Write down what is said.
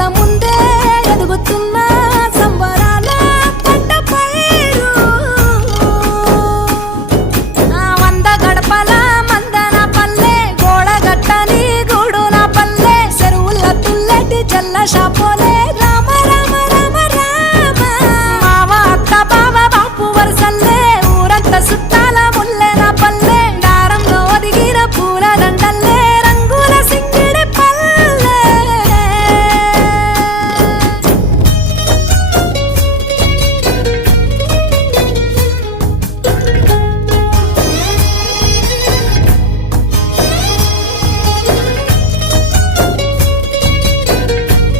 కళ్ళ ముందే ఎదుగుతున్న సంబరాల పంట పైరు వంద గడపల మందన పల్లె గోడ గట్టని గూడు నా పల్లె చెరువుల తుల్లటి జల్ల షాపోలే